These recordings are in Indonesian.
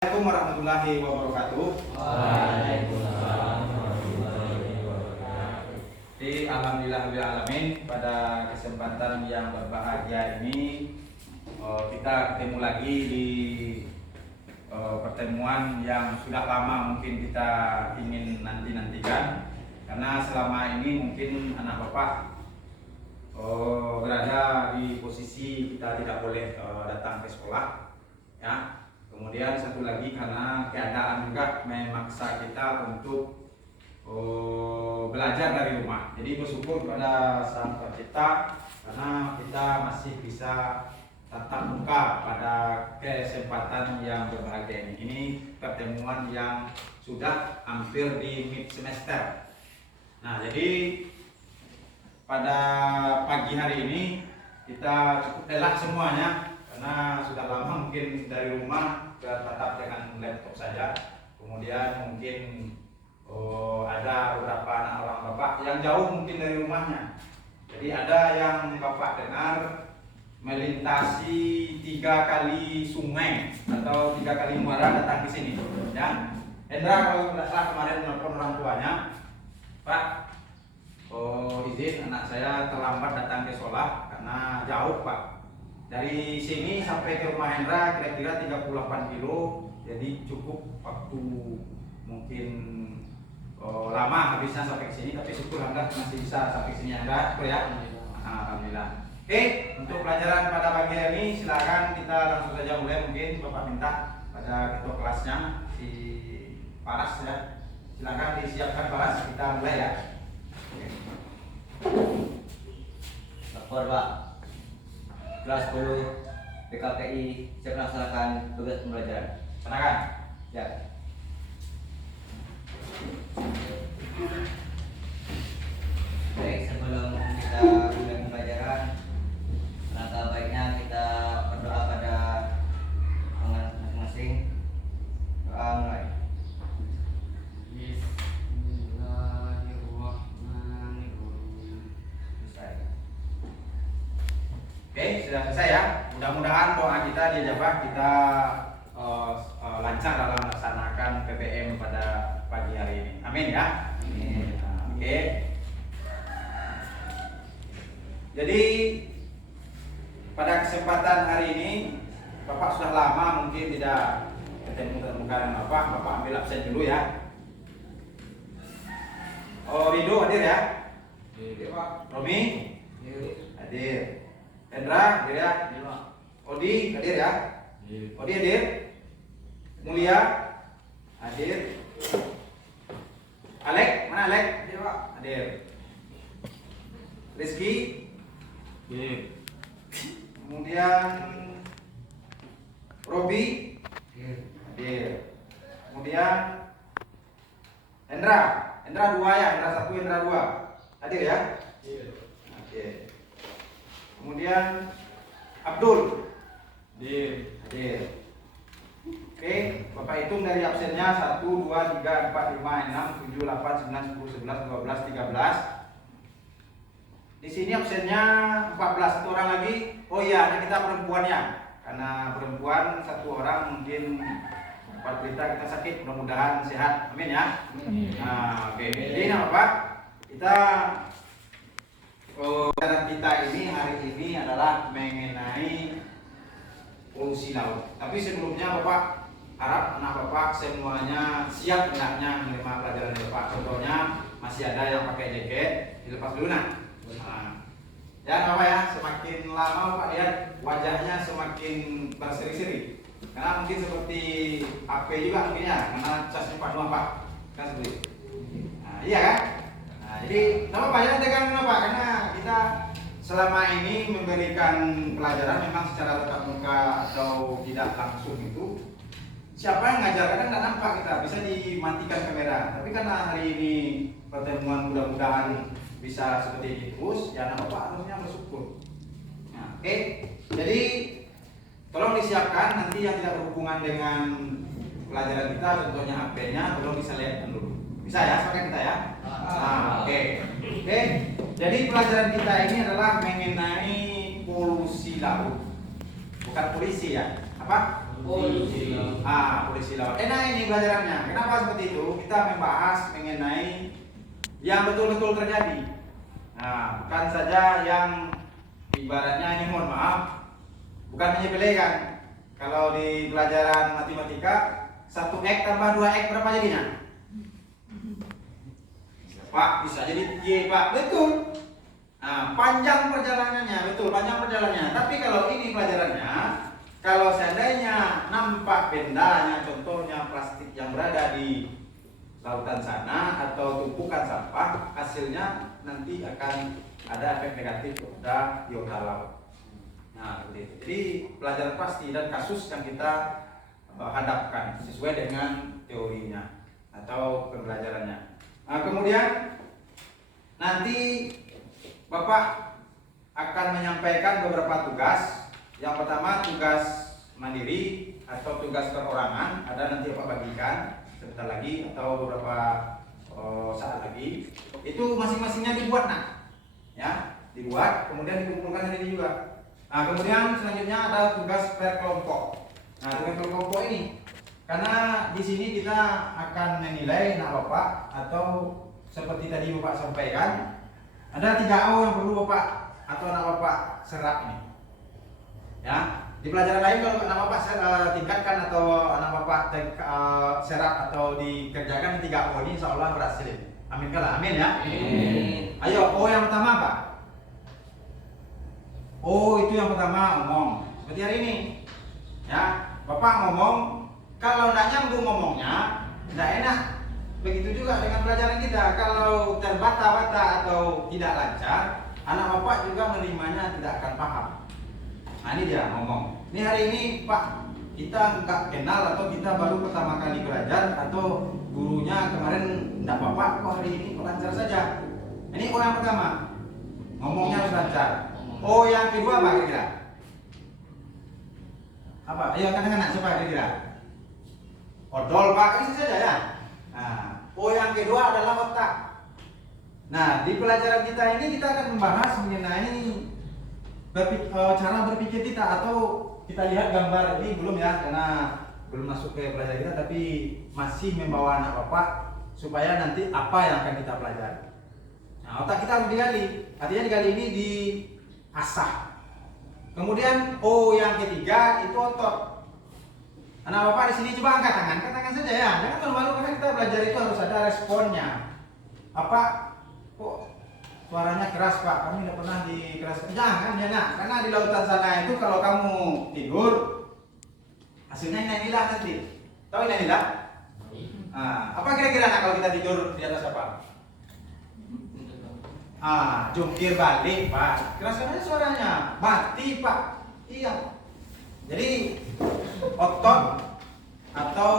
Assalamualaikum warahmatullahi wabarakatuh. Waalaikumsalam warahmatullahi wabarakatuh. Alhamdulillahirrahmanirrahim. Pada kesempatan yang berbahagia ini kita ketemu lagi di pertemuan yang sudah lama mungkin kita ingin nantikan, karena selama ini mungkin anak bapak berada di posisi kita tidak boleh datang ke sekolah, ya. Kemudian satu lagi karena keadaan juga memaksa kita untuk belajar dari rumah. Jadi bersyukur kepada Sang Pencipta karena kita masih bisa tatap muka pada kesempatan yang berbahagia ini. Ini pertemuan yang sudah hampir di mid semester. Nah, jadi pada pagi hari ini kita cukup lelah semuanya karena sudah lama mungkin dari rumah tetap dengan laptop saja. Kemudian mungkin ada beberapa anak orang bapak yang jauh mungkin dari rumahnya. Jadi ada yang bapak dengar melintasi 3 kali sungai atau 3 kali muara datang ke sini. Ya, Hendra kalau tidak salah kemarin menelpon orang tuanya, Pak, izin anak saya terlambat datang ke sekolah karena jauh, Pak. Dari sini sampai ke rumah Hendra kira-kira 38 kilo, jadi cukup waktu mungkin lama habisnya sampai ke sini, tapi syukur Hendra masih bisa sampai ke sini Hendra, ya. Alhamdulillah. Oke, untuk pelajaran pada pagi hari ini silakan kita langsung saja mulai. Mungkin Bapak minta pada ketua kelasnya si Paras, ya. Silakan disiapkan Paras, kita mulai ya. Lapor Pak. Kelas 10 PKPI siap melaksanakan tugas pembelajaran. Silakan. Ya. Baik, sebelum kita mulai pembelajaran, langkah baiknya kita berdoa pada masing-masing. Doa mulai. Oke, sudah selesai ya. Mudah-mudahan doa kita dijabah, kita lancar dalam melaksanakan PPM pada pagi hari ini. Amin ya. Amin. Oke. Jadi pada kesempatan hari ini Bapak sudah lama mungkin tidak ketemu dengan Bapak. Bapak ambil absen dulu ya. Rido hadir ya. Iya Pak. Romi Iya. hadir. Hendra hadir ya. Odi hadir ya. Odi hadir. Mulia hadir. Alek, mana Alek? Iya Pak. Hadir. Rizky. Iya. Kemudian Robi Iya. hadir. Kemudian Hendra 2 ya, Hendra 1, Hendra 2 hadir ya. Iya. Oke. Kemudian Abdul Iya. hadir. Oke, Bapak hitung dari absennya 1, 2, 3, 4, 5, 6, 7, 8, 9, 10, 11, 12, 13. Di sini absennya 14, 1 orang lagi. Oh iya, ada kita perempuannya. Karena perempuan 1 orang mungkin Pak berita kita sakit, mudah-mudahan sehat. Amin ya. Nah, oke. Jadi nama Pak, kita pelajaran kita ini hari ini adalah mengenai polusi laut. Tapi sebelumnya Bapak harap anak Bapak semuanya siap hendaknya menerima pelajaran dari Bapak. Contohnya masih ada yang pakai jaket, dilepas dulu nah. Ya Bapak ya, semakin lama Bapak lihat wajahnya semakin berseri-seri. Karena mungkin seperti HP juga mungkin ya, karena casnya penuh Pak. Kan seperti itu. Nah, iya kan? Nah, jadi nama Pak jangan tegang Pak, karena kita selama ini memberikan pelajaran memang secara tatap muka atau tidak langsung itu. Siapa yang ngajar kadang nggak nampak, kita bisa dimatikan kamera. Tapi karena hari ini pertemuan mudah-mudahan bisa seperti ini terus, ya nama Pak harusnya bersyukur. Nah, oke. Jadi tolong disiapkan nanti yang tidak berhubungan dengan pelajaran kita, contohnya HP-nya, tolong bisa lihat dulu. Bisa ya, sepakat kita ya. Nah, oke. Jadi pelajaran kita ini adalah mengenai polusi laut, bukan polisi ya. Apa? Polisi laut. Enak ini pelajarannya. Kenapa seperti itu? Kita membahas mengenai yang betul-betul terjadi. Nah, bukan saja yang ibaratnya ini, mohon maaf, bukan menyepelekan. Kalau di pelajaran matematika 1x tambah 2x berapa jadinya? Pak, bisa jadi Y, Pak. Betul. Nah, panjang perjalanannya, betul, panjang perjalanannya. Tapi kalau ini pelajarannya, kalau seandainya nampak bendanya, contohnya plastik yang berada di lautan sana atau tumpukan sampah, hasilnya nanti akan ada efek negatif pada biota laut. Nah, seperti itu. Jadi pelajaran pasti dan kasus yang kita hadapkan sesuai dengan teorinya atau pembelajarannya. Nah, kemudian nanti Bapak akan menyampaikan beberapa tugas. Yang pertama tugas mandiri atau tugas perorangan, ada nanti Bapak bagikan sebentar lagi atau beberapa saat lagi. Itu masing-masingnya dibuat, nah, ya, dibuat kemudian dikumpulkan hari ini juga. Nah, kemudian selanjutnya ada tugas per kelompok. Nah, tugas per kelompok ini karena di sini kita akan menilai anak Bapak atau seperti tadi Bapak sampaikan, ada 3O yang perlu Bapak atau anak Bapak serap ini. Ya, di pelajaran lain kalau anak Bapak tingkatkan atau anak Bapak serap atau dikerjakan 3O ini, insya Allah berhasil. Amin kalah, amin ya. Amin. Ayo, O yang pertama apa? O itu yang pertama ngomong. Seperti hari ini, ya, Bapak ngomong. Kalau tidak nyambung ngomongnya, tidak enak. Begitu juga dengan pelajaran kita. Kalau terbata-bata atau tidak lancar, anak Bapak juga menerimanya tidak akan paham. Nah, ini dia ngomong. Ini hari ini Pak, kita nggak kenal atau kita baru pertama kali belajar atau gurunya kemarin tidak Bapak, kok hari ini kok lancar saja. Ini O yang pertama, ngomongnya harus lancar. O yang kedua apa kira-kira? Apa? Ayo katakan siapa kira-kira? Odol Pak, ini saja ya. Nah, O yang kedua adalah otak. Nah, di pelajaran kita ini kita akan membahas mengenai cara berpikir kita, atau kita lihat gambar ini belum ya, karena belum masuk ke pelajaran kita, tapi masih membawa anak Bapak supaya nanti apa yang akan kita pelajari. Nah, otak kita harus digali, artinya digali ini diasah. Kemudian O yang ketiga itu otot. Anak Bapak di sini coba angkat tangan saja ya, jangan malu-malu karena kita belajar itu harus ada responnya. Apa? Kok suaranya keras Pak? Kami tidak pernah dikeraskan. Jangan, karena di lautan sana itu kalau kamu tidur, hasilnya inilah nanti. Tahu inilah? Nah, apa kira-kira kalau kita tidur di atas apa? Jungkir balik Pak. Keraskan aja suaranya. Mati Pak. Iya. Jadi otot atau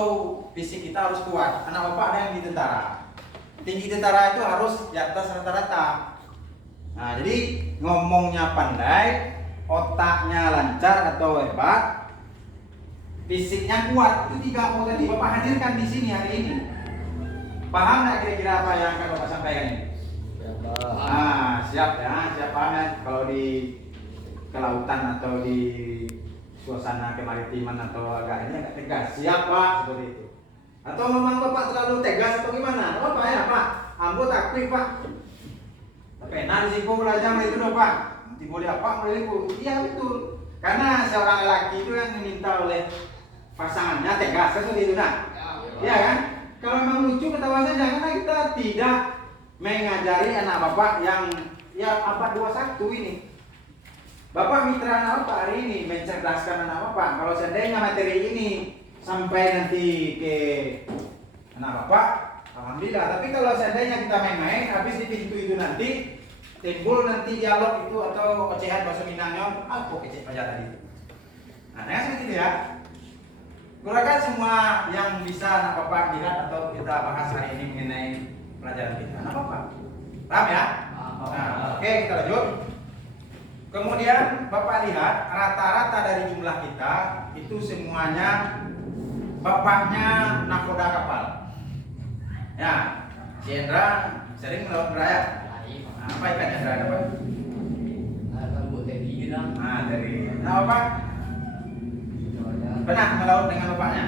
fisik kita harus kuat. Anak Bapak ada yang di tentara. Tinggi tentara itu harus di atas rata-rata. Nah, jadi ngomongnya pandai, otaknya lancar atau hebat, fisiknya kuat. Itu 3O tadi Bapak hadirkan di sini hari ini. Paham nggak kira-kira apa yang akan Bapak sampaikan ini? Siap ya, siap paham ya. Kalau di kelautan atau di suasana kemaritiman atau agak tegas, siap Pak, seperti itu. Atau memang Bapak terlalu tegas atau gimana? Apa ya Pak? Ambo takut Pak. Tapi enak risiko belajar itu loh Pak. Nanti boleh apa? Boleh lipu. Iya betul. Karena seorang lelaki itu yang diminta oleh pasangannya tegas, kan seperti itu nah. Iya kan? Kalau memang lucu ketawa saja, karena kita tidak mengajari anak Bapak yang ya apa 21 ini. Bapak mitra anak Bapak hari ini mencerdaskan anak Bapak. Kalau seandainya materi ini sampai nanti ke anak Bapak, alhamdulillah. Tapi kalau seandainya kita main-main, habis di pintu itu nanti timbul nanti dialog itu atau ocehan bahasa Minangnya, apa kecil aja tadi. Nah, seperti itu ya. Gunakan semua yang bisa anak Bapak lihat atau kita bahas hari ini mengenai pelajaran kita. Anak Bapak, paham ya? Nah, oke, kita lanjut. Kemudian Bapak lihat rata-rata dari jumlah kita itu semuanya bapaknya nakoda kapal. Ya, si Hendra sering melaut berlayar. Nah, apa ikan Hendra dapat? Dari. Nah, apa? Pernah melaut dengan bapaknya?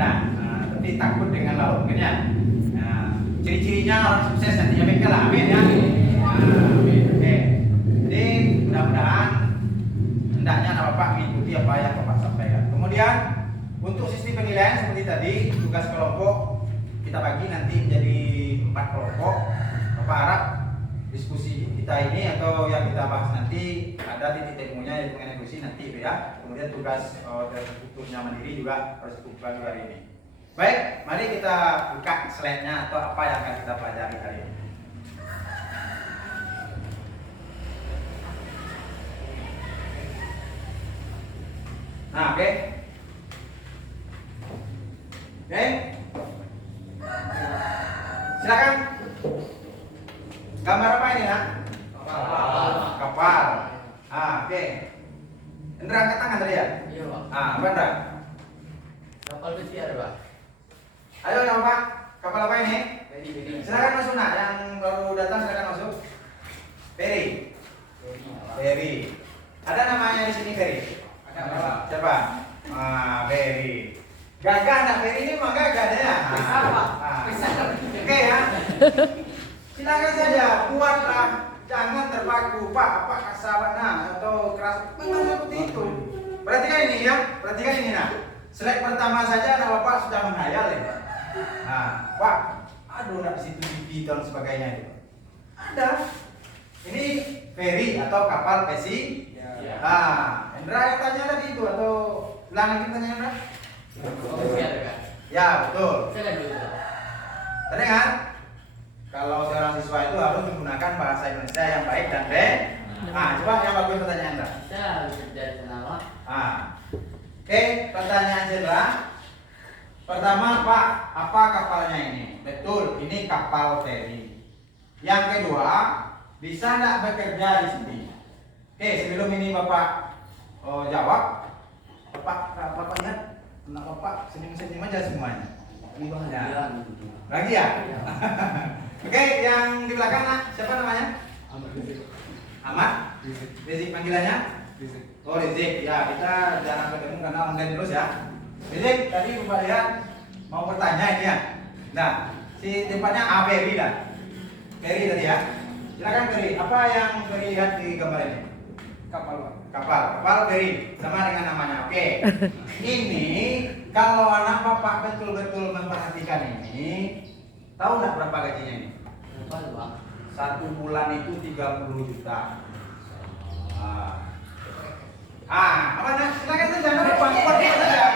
Nah, tapi takut dengan laut mungkin ya. Nah, ciri-cirinya orang sukses nantinya mereka lah, amin ya. Nah, amin. Oke. Jadi mudah-mudahan hendaknya anak bapak mengikuti apa yang bapak sampaikan. Kemudian untuk sistem penilaian seperti tadi, tugas kelompok kita bagi nanti menjadi 4 kelompok. Bapak harap diskusi kita ini atau yang kita bahas nanti ada titik temunya yaitu mengenai diskusi nanti itu ya. Kemudian tugas terstrukturnya mandiri juga harus dibuka juga hari ini. Baik, mari kita buka slide-nya atau apa yang akan kita pelajari hari ini. Nah, oke. Oke. Silakan. Gambar apa ini, nak? Kapal. Oke. Indra angkat tangan tadi ya? Iya, Pak. Apa Indra? Kapal besi ada, Pak. Ayo yang Pak, kapal apa ini? Bedi. Silakan masuk nak, yang baru datang silakan masuk. Ferry. Ferry. Ada namanya di sini Ferry? Ada, Pak. Siapa? Ferry. Gagah nak Ferry ini mah gagah deh ya. Besar, Pak. Besar. Oke ya. Silakan saja buatlah, jangan terpaku Pak apa kasawana atau keras memang seperti itu. Perhatikan ini ya, perhatikan ini nah. Slide pertama saja anak bapak sudah menghayal ya. Nah, Pak, aduh nak di situ TV dan sebagainya itu. Ada. Ini ferry atau kapal pesi. Ya. Indra yang tanya lagi itu atau ulang lagi tanya Indra? Besi ada, Kak. Ya betul. Saya dulu. Tadi kan? Kalau seorang siswa itu harus menggunakan bahasa Indonesia yang baik dan benar. Coba yang bagus pertanyaan Indra. Saya harus dari sana. Oke, pertanyaan Indra. Pertama, Pak, apa kapalnya ini? Betul, ini kapal feri. Yang kedua, bisa nggak bekerja di sini? Oke, sebelum ini Bapak jawab, Bapak lihat, anak Bapak senyum-senyum aja semuanya. Ya. Lagi ya? Oke, yang di belakang nak, siapa namanya? Ahmad? Rizik panggilannya? Oh Rizik, ya kita jarang ketemu karena online terus ya. Rizik, tadi Bapak lihat mau bertanya ini ya. Nah, si tempatnya Ferry dah. Ferry tadi ya. Silakan Ferry, apa yang Ferry lihat di gambar ini? Kapal Ferry sama dengan namanya. Oke. Ini kalau anak Bapak betul-betul memperhatikan ini, tahu nggak berapa gajinya ini? Berapa, Pak? 1 bulan itu 30 juta. Apa nak? Silakan saja, nggak apa-apa, saja.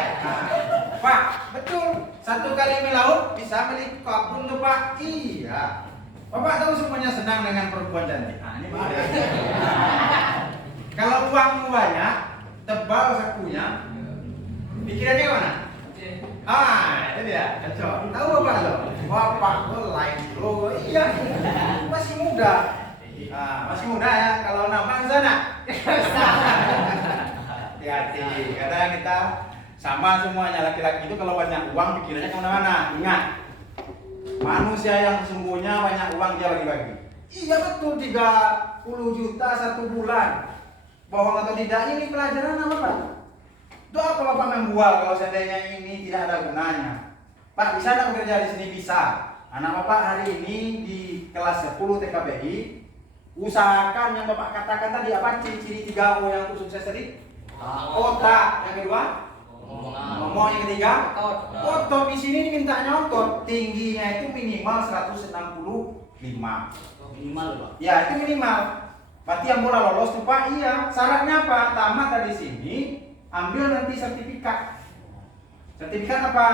Pak, betul. 1 kali melaut bisa beli kebun tuh Pak. Iya. Bapak tahu semuanya senang dengan perempuan cantik. Ini beda. Kalau uangmu banyak, tebal sakunya, pikirannya mana? Itu dia, cocok. Tahu Bapak loh? Bapak lo lain lo, iya. Masih muda. Masih muda ya. Kalau nama sana. Hati-hati. Kadang kita sama semuanya laki-laki itu kalau banyak uang pikirannya kemana-mana. Ingat, manusia yang sesungguhnya banyak uang dia bagi-bagi. Iya betul, 30 juta 1 bulan. Bohong atau tidak, ini pelajaran apa Pak? Itu apa Bapak membual kalau seandainya ini tidak ada gunanya? Pak, bisa tidak bekerja di sini? Bisa. Anak Bapak hari ini di kelas 10 TKBI, usahakan yang Bapak katakan tadi apa ciri-ciri 3O yang untuk sukses tadi? Otak. Yang kedua? Ngomong. Yang ketiga? Otot. Di sini mintanya otot. Tingginya itu minimal 165. Minimal, Pak. Ya, itu minimal. Berarti yang mulai lolos tuh Pak, iya. Syaratnya apa? Tamat dari sini, ambil nanti sertifikat. Sertifikat apa?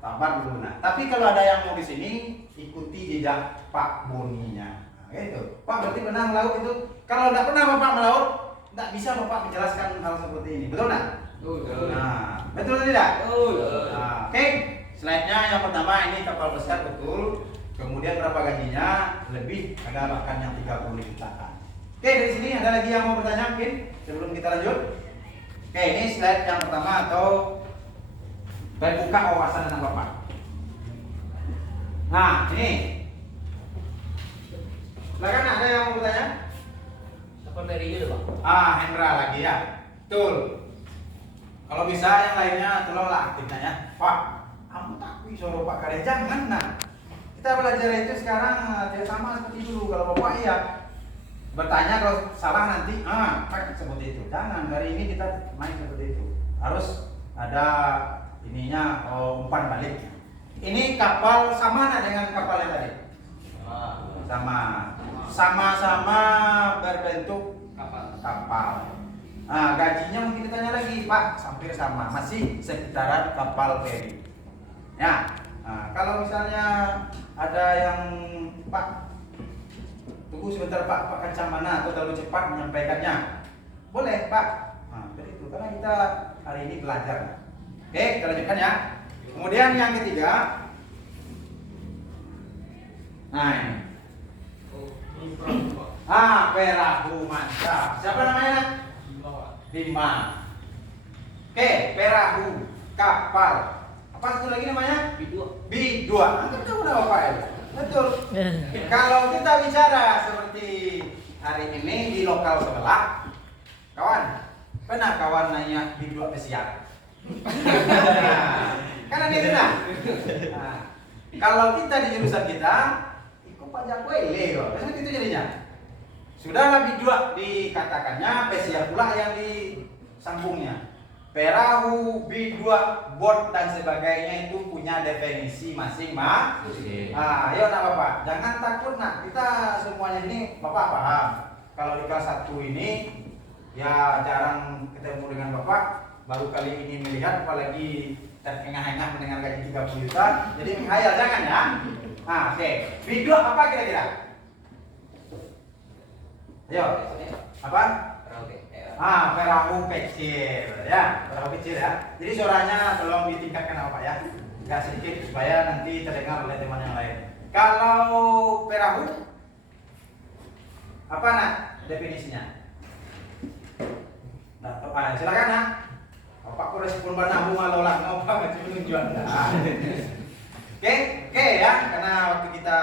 Tamat dulu. Nah, tapi kalau ada yang mau di sini, ikuti jejak Pak Boninya. Nah, gitu. Pak berarti pernah melaut itu. Kalau tidak pernah Bapak melaut, tidak bisa Bapak menjelaskan hal seperti ini. Betul nggak? Betul. Nah, betul tidak? Betul. Nah, oke. Slide-nya yang pertama ini kapal besar betul. Kemudian berapa gajinya? Lebih, ada bahkan yang 30 jutaan. Oke, dari sini ada lagi yang mau bertanya mungkin sebelum kita lanjut? Oke, ini slide yang pertama atau membuka wawasan anak Bapak. Nah, ini. Silakan ada yang mau bertanya? Kapal feri itu, Pak. Hendra lagi ya. Betul. Kalau bisa yang lainnya tolonglah aktifnya ya. Pak, kamu takui suruh Pak Kade, jangan nah. Kita belajar itu sekarang tidak sama seperti dulu. Kalau Bapak iya bertanya, kalau salah nanti Pak seperti itu. Jangan, dari ini kita main seperti itu. Harus ada ininya, umpan balik. Ini kapal sama nah dengan kapal yang tadi? Sama. Sama-sama berbentuk kapal. Nah, gajinya mungkin ditanya lagi, Pak, hampir sama, masih sekitaran kapal feri. Ya, kalau misalnya ada yang, Pak, tunggu sebentar Pak, Pak Kancamana atau terlalu cepat menyampaikannya, boleh Pak. Seperti itu, karena kita hari ini belajar. Oke, kita lanjutkan ya. Kemudian yang ketiga, nah ini. Perahu, mantap. Siapa namanya? Bima. Oke, perahu, kapal. Apa satu lagi namanya? Bidua. Antum tahu nama apa ya? Betul. Kalau kita bicara seperti hari ini di lokal sebelah, kawan, pernah kawan nanya bidua pesiar? Karena dia sudah. Kalau kita di jurusan kita, ikut pajak wele kok. Seperti itu jadinya. Sudahlah bidua dikatakannya, pesiar pula yang disambungnya. Perahu, bidua, bot dan sebagainya itu punya definisi masing-masing. Ayo nak Bapak, jangan takut nak. Kita semuanya ini Bapak paham. Kalau di kelas 1 ini ya jarang ketemu dengan Bapak, baru kali ini melihat, apalagi terengah-engah mendengar gaji 30 juta. Jadi menghayal, jangan ya. Oke. Bidua apa kira-kira? Ayo, apa? Perahu kecil ya, perahu kecil ya. Jadi suaranya tolong ditingkatkan Pak ya, agak sedikit supaya nanti terdengar oleh teman yang lain. Kalau perahu, apa nak definisinya? Nah, silakan nak. Bapak ku respon banamu malolah ngopa macam tujuan dah. Oke ya, karena waktu kita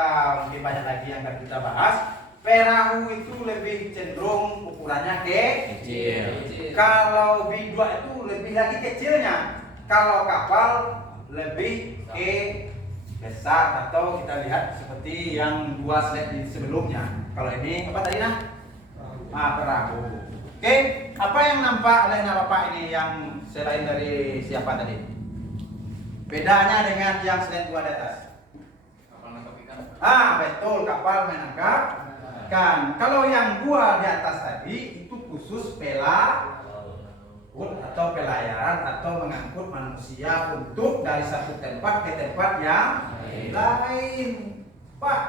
mungkin banyak lagi yang akan kita bahas. Perahu itu lebih cenderung ukurannya kecil. Kalau bidua itu lebih lagi kecilnya. Kalau kapal lebih besar, atau kita lihat seperti yang 2 slide di sebelumnya. Kalau ini apa tadi nah? Perahu. Oke, apa yang nampak oleh Bapak ini yang selain dari siapa tadi? Bedanya dengan yang slide 2 di atas. Kapal menangkap ikan. Betul, kapal menangkap ikan. Kalau yang 2 di atas tadi itu khusus atau pelayaran atau mengangkut manusia untuk dari satu tempat ke tempat yang lain. Pak,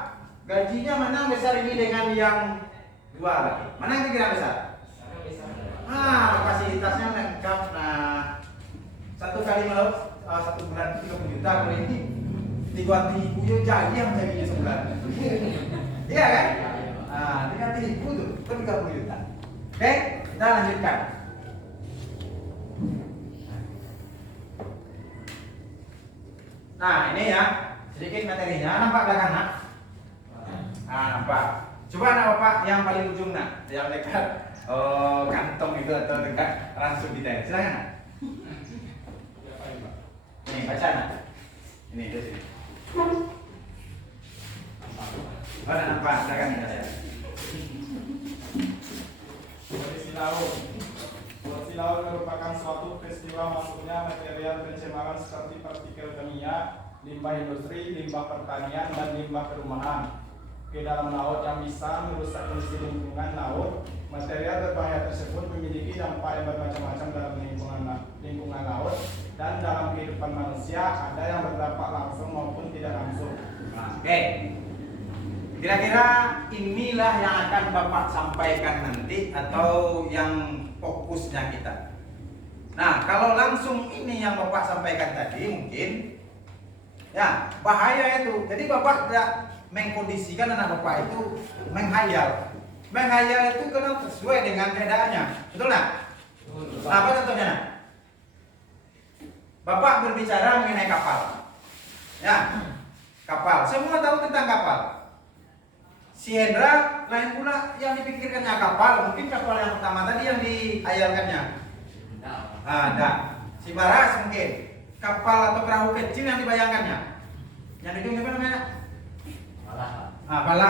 gajinya mana besar ini dengan yang 2 lagi? Mana yang kira besar? Fasilitasnya lengkap. Nah, 1 kali melaut 1 bulan 30 juta. Kalau ini 3.000 jadi yang jadinya sebulan. Iya kan? 3.000 tuh, itu 30 juta. Oke, kita lanjutkan. Nah, ini ya, sedikit materinya. Nampak belakang nak? Nampak. Coba nak Bapak yang paling ujung nak, yang dekat kantong itu atau dekat ransum kita. Silakan nak. Ini baca nak. Ini di sini. Nampak, silakan ya. Polusi laut merupakan suatu peristiwa masuknya material pencemaran seperti partikel kimia, limbah industri, limbah pertanian, dan limbah perumahan ke dalam laut yang bisa merusak kondisi lingkungan laut. Material berbahaya tersebut memiliki dampak yang bermacam-macam dalam lingkungan laut dan dalam kehidupan manusia, ada yang berdampak langsung maupun tidak langsung. Oke. Kira-kira inilah yang akan Bapak sampaikan nanti atau yang fokusnya kita. Nah, kalau langsung ini yang Bapak sampaikan tadi mungkin ya bahaya itu. Jadi Bapak tidak mengkondisikan anak Bapak itu menghayal. Menghayal itu karena sesuai dengan keadaannya. Betul nggak? Apa contohnya? Bapak berbicara mengenai kapal. Ya, kapal. Semua tahu tentang kapal. Si Hendra lain pula yang dipikirkannya kapal. Mungkin kapal yang pertama tadi yang dihayalkannya. Ada. Si Baras mungkin kapal atau perahu kecil yang dibayangkannya. Yang itu apa namanya? Pala.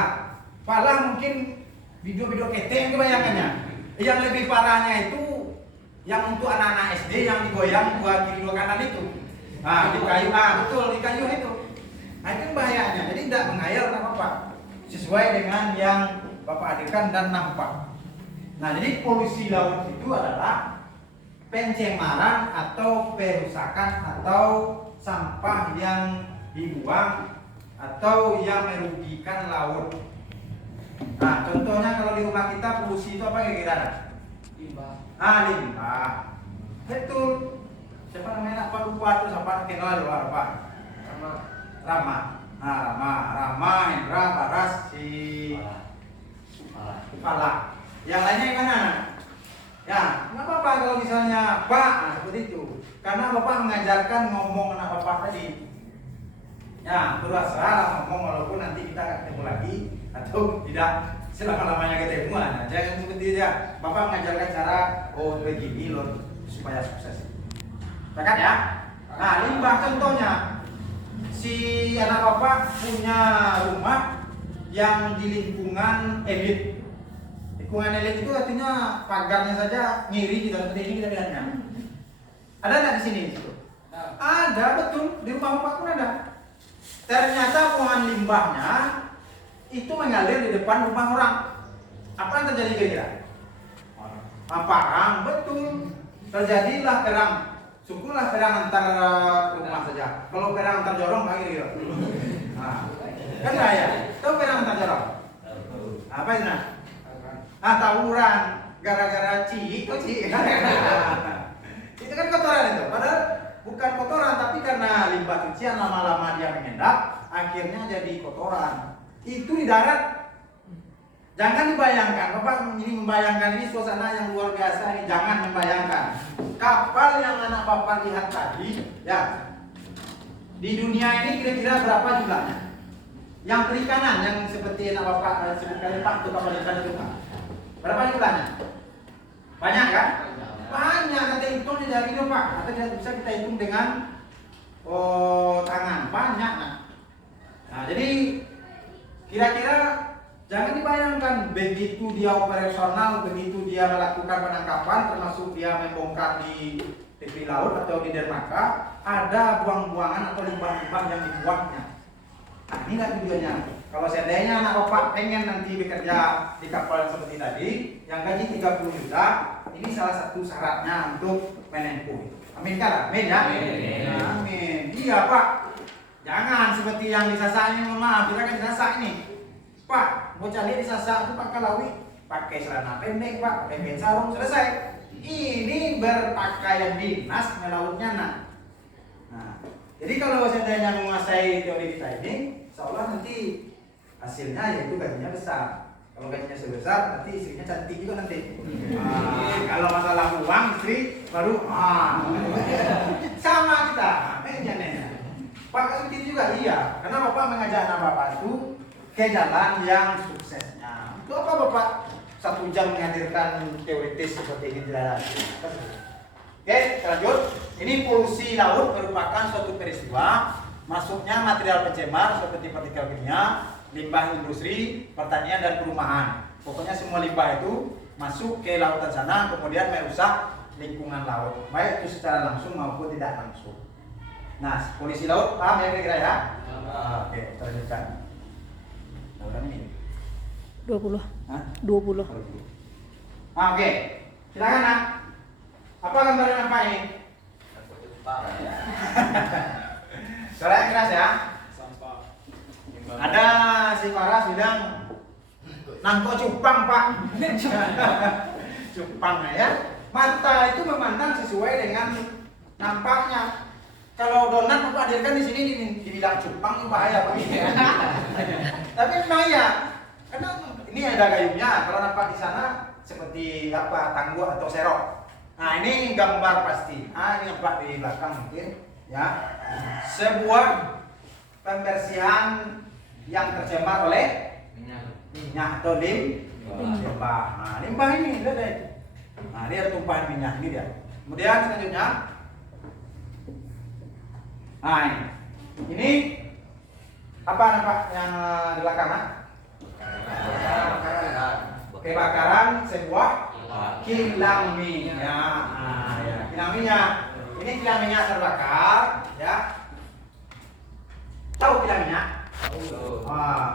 Pala mungkin video-video kete yang dibayangkannya. Yang lebih parahnya itu yang untuk anak-anak SD yang digoyang dua kiri dua kanan itu. Di kayu, betul di kayu itu. Nah itu bahayanya. Jadi tidak menghayal apa-apa. Sesuai dengan yang Bapak hadirkan dan nampak. Nah jadi polusi laut itu adalah pencemaran atau perusakan atau sampah yang dibuang atau yang merugikan laut. Nah contohnya kalau di rumah kita polusi itu apa kira-kira? Limbah. Limbah. Betul. Siapa namanya? Pak lupa tuh siapa kenal apa? Rama. Rama, Hendra, Baras, si Pala. Yang lainnya gimana? Ya, nggak apa-apa kalau misalnya Pak, seperti itu. Karena Bapak mengajarkan ngomong anak Bapak tadi. Ya, berusaha ngomong walaupun nanti kita nggak ketemu lagi atau tidak selama-lamanya ketemu. Nah, jangan seperti itu ya. Bapak mengajarkan cara begini loh supaya sukses. Sepakat ya? Nah, limbah contohnya. Si anak Bapak punya rumah yang di lingkungan elit. Lingkungan elit itu artinya pagarnya saja ngiri gitu, seperti ini kita bilangnya. Ada nggak di sini? Ada, betul. Di rumah Bapak pun ada. Ternyata buangan limbahnya itu mengalir di depan rumah orang. Apa yang terjadi kira-kira? Parang, betul. Terjadilah perang. Syukurlah perang antar rumah saja. Kalau perang antar jorong kayak gitu. Kan ya? Tahu perang antar jorong? Apa itu? Tawuran gara-gara itu kan kotoran itu. Padahal bukan kotoran tapi karena limbah cucian lama-lama dia mengendap, akhirnya jadi kotoran. Itu di darat. Jangan dibayangkan, Bapak ini membayangkan ini suasana yang luar biasa ini. Jangan membayangkan kapal yang anak Bapak lihat tadi, ya di dunia ini kira-kira berapa jumlahnya? Yang perikanan yang seperti anak Bapak sebutkan Pak, itu kapal ikan itu Pak. Berapa jumlahnya? Banyak kan? Banyak, kita hitung dari itu Pak. Atau tidak bisa kita hitung dengan tangan, banyak. Nah, jadi kira-kira jangan dibayangkan begitu dia operasional, begitu dia melakukan penangkapan, termasuk dia membongkar di tepi laut atau di dermaga, ada buang-buangan atau limbah-limbah yang dibuangnya. Nah, inilah tujuannya. Kalau seandainya anak Bapak pengen nanti bekerja di kapal seperti tadi, yang gaji 30 juta, ini salah satu syaratnya untuk menempuh. Amin kan? Amin ya? Amin. Amin. Iya Pak. Jangan seperti yang disasak ini, maaf, kita kan disasak ini. Pak, mau cari disasak itu pakai lawi, pakai celana pendek Pak, pakai sarung, selesai. Ini berpakaian dinas melautnya nah. Jadi kalau seandainya menguasai teori kita ini, seolah nanti hasilnya yaitu gajinya besar. Kalau gajinya sebesar, nanti istrinya cantik juga nanti. Kalau masalah uang istri baru sama kita. Pak seperti juga iya, karena Bapak mengajak anak Bapak itu ke jalan yang suksesnya. Itu apa Bapak 1 jam menghadirkan teoritis seperti ini tidak? Oke, lanjut. Ini polusi laut merupakan suatu peristiwa masuknya material pencemar seperti partikel kimia, limbah industri, pertanian dan perumahan. Pokoknya semua limbah itu masuk ke lautan sana kemudian merusak lingkungan laut, baik itu secara langsung maupun tidak langsung. Nah, polusi laut paham ya kira-kira ya? Oke, teruskan. Lautan ini 20. Hah? 20. Oke, silakan nak. Apa gambaran apa ini? Suaranya keras ya. Ada si Paras bilang nangkok cupang Pak. Cupang ya. Mata itu memandang sesuai dengan nampaknya. Kalau donat Bapak hadirkan di sini dibilang cupang itu bahaya Pak. Tapi memang ya, karena ini ada kayunya. Kalau nampak di sana seperti apa tangguh atau serok. Nah ini gambar pasti. Ini nampak di belakang mungkin ya. Sebuah pembersihan yang tercemar oleh minyak atau limbah. Nah limbah ini lihat deh. Nah ini ada tumpahan minyak ini dia. Kemudian selanjutnya Nah ini apa yang di belakang? Kebakaran sebuah kilang minyak. Nah, ya. Kilang minyak. Ini kilang minyak terbakar, ya. Tahu kilang minyak?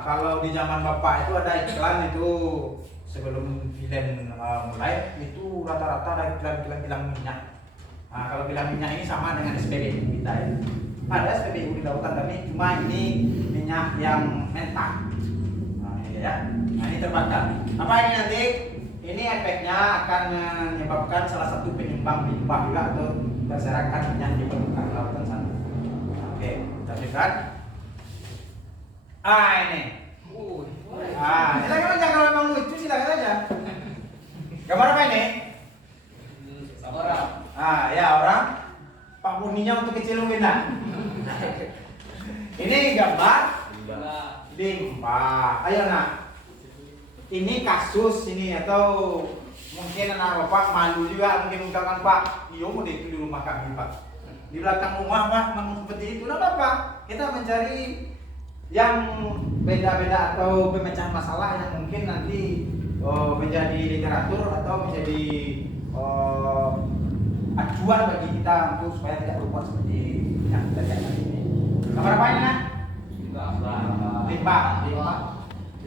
Kalau di zaman bapak itu ada iklan itu sebelum film mulai itu rata-rata ada kilang minyak. Nah, kalau kilang minyak ini sama dengan SPBU kita ya. Ada SPBU di lautan tapi cuma ini minyak yang mentah. Nah, ini ya. Nah, ini terbakar. Apa ini nanti? Ini efeknya akan menyebabkan salah satu penyumbang limbah juga atau berserakan minyak di permukaan lautan sana. Oke, kita lihat. Ini. Silakan aja kalau memang lucu silakan aja. Gambar apa ini? Orang. Ya orang. Pak Buninya untuk kecilin lah. Ini gambar limbah. Ayo nak. Ini kasus ini atau mungkin anak bapak malu juga mungkin ungkapkan Pak, iyo mau itu di rumah kami Pak. Di belakang rumah Pak memang seperti itu. Nah Bapak, kita mencari yang beda-beda atau pemecahan masalah yang mungkin nanti menjadi literatur atau menjadi acuan bagi kita untuk supaya tidak berbuat seperti yang kita lihat hari ini. Gambar apa ini?